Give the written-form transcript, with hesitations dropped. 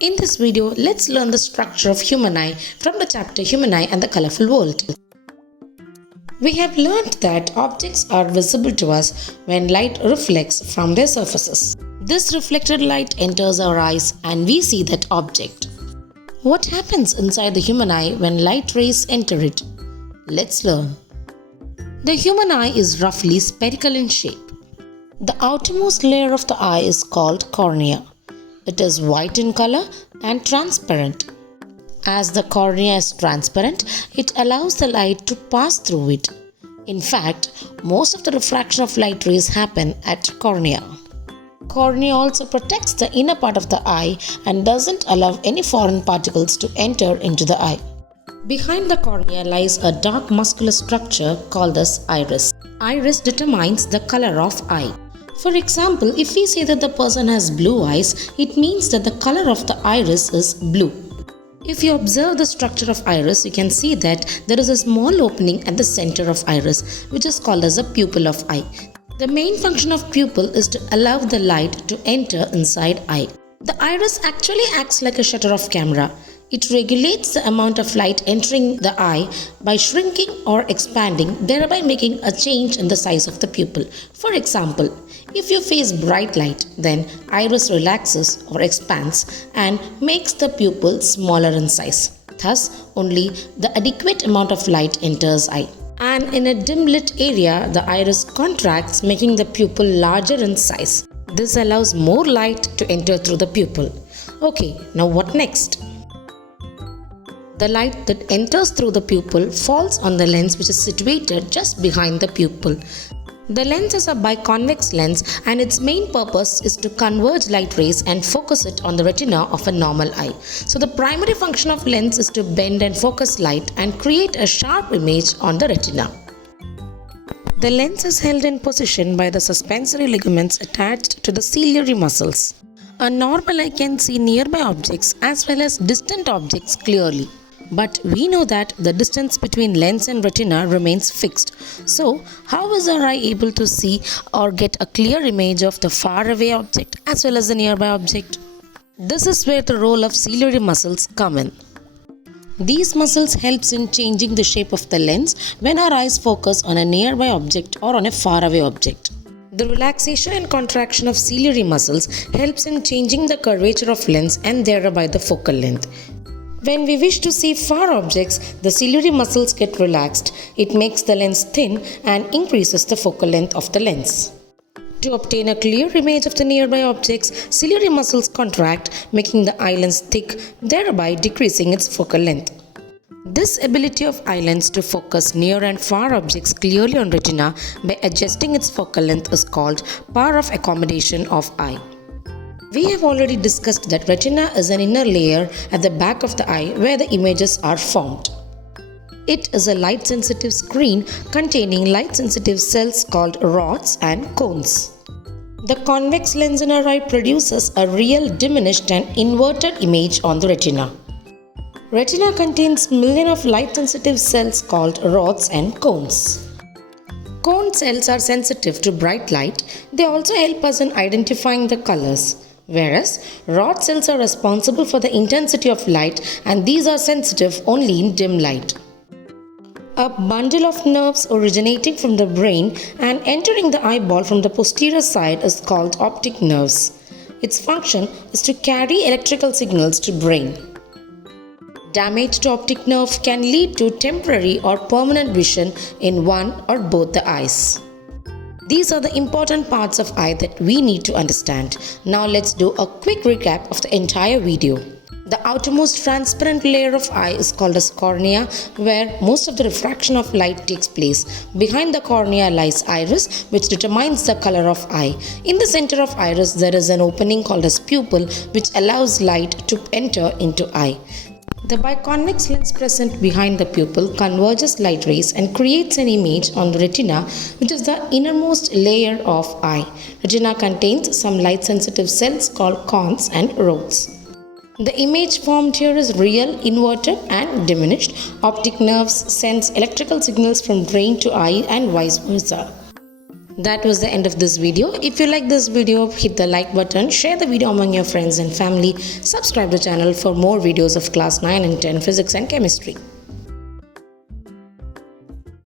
In this video, let's learn the structure of human eye from the chapter Human Eye and the Colourful World. We have learned that objects are visible to us when light reflects from their surfaces. This reflected light enters our eyes and we see that object. What happens inside the human eye when light rays enter it? Let's learn. The human eye is roughly spherical in shape. The outermost layer of the eye is called cornea. It is white in color and transparent. As the cornea is transparent, it allows the light to pass through it. In fact, most of the refraction of light rays happen at cornea. Cornea also protects the inner part of the eye and doesn't allow any foreign particles to enter into the eye. Behind the cornea lies a dark muscular structure called as iris. Iris determines the color of eye. For example, if we say that the person has blue eyes, it means that the color of the iris is blue. If you observe the structure of iris, you can see that there is a small opening at the center of iris, which is called as a pupil of eye. The main function of pupil is to allow the light to enter inside eye. The iris actually acts like a shutter of camera. It regulates the amount of light entering the eye by shrinking or expanding, thereby making a change in the size of the pupil. For example, if you face bright light, then iris relaxes or expands and makes the pupil smaller in size. Thus, only the adequate amount of light enters eye. And in a dim lit area, the iris contracts, making the pupil larger in size. This allows more light to enter through the pupil. Okay, now what next? The light that enters through the pupil falls on the lens, which is situated just behind the pupil. The lens is a biconvex lens and its main purpose is to converge light rays and focus it on the retina of a normal eye. So the primary function of lens is to bend and focus light and create a sharp image on the retina. The lens is held in position by the suspensory ligaments attached to the ciliary muscles. A normal eye can see nearby objects as well as distant objects clearly. But we know that the distance between lens and retina remains fixed. So, how is our eye able to see or get a clear image of the far away object as well as the nearby object? This is where the role of ciliary muscles come in. These muscles helps in changing the shape of the lens when our eyes focus on a nearby object or on a far away object. The relaxation and contraction of ciliary muscles helps in changing the curvature of lens and thereby the focal length. When we wish to see far objects, the ciliary muscles get relaxed. It makes the lens thin and increases the focal length of the lens. To obtain a clear image of the nearby objects, ciliary muscles contract, making the eye lens thick, thereby decreasing its focal length. This ability of eye lens to focus near and far objects clearly on retina by adjusting its focal length is called power of accommodation of eye. We have already discussed that retina is an inner layer at the back of the eye where the images are formed. It is a light-sensitive screen containing light-sensitive cells called rods and cones. The convex lens in our eye produces a real diminished and inverted image on the retina. Retina contains millions of light-sensitive cells called rods and cones. Cone cells are sensitive to bright light. They also help us in identifying the colors. Whereas rod cells are responsible for the intensity of light and these are sensitive only in dim light. A bundle of nerves originating from the brain and entering the eyeball from the posterior side is called optic nerves. Its function is to carry electrical signals to brain. Damage to optic nerve can lead to temporary or permanent vision in one or both the eyes. These are the important parts of eye that we need to understand. Now let's do a quick recap of the entire video. The outermost transparent layer of eye is called as cornea, where most of the refraction of light takes place. Behind the cornea lies iris, which determines the color of eye. In the center of iris, there is an opening called as pupil, which allows light to enter into eye. The biconvex lens present behind the pupil converges light rays and creates an image on the retina, which is the innermost layer of eye. Retina contains some light-sensitive cells called cones and rods. The image formed here is real, inverted and diminished. Optic nerves sends electrical signals from brain to eye and vice versa. That was the end of this video. If you like this video, hit the like button, share the video among your friends and family, subscribe to the channel for more videos of class 9 and 10 physics and chemistry.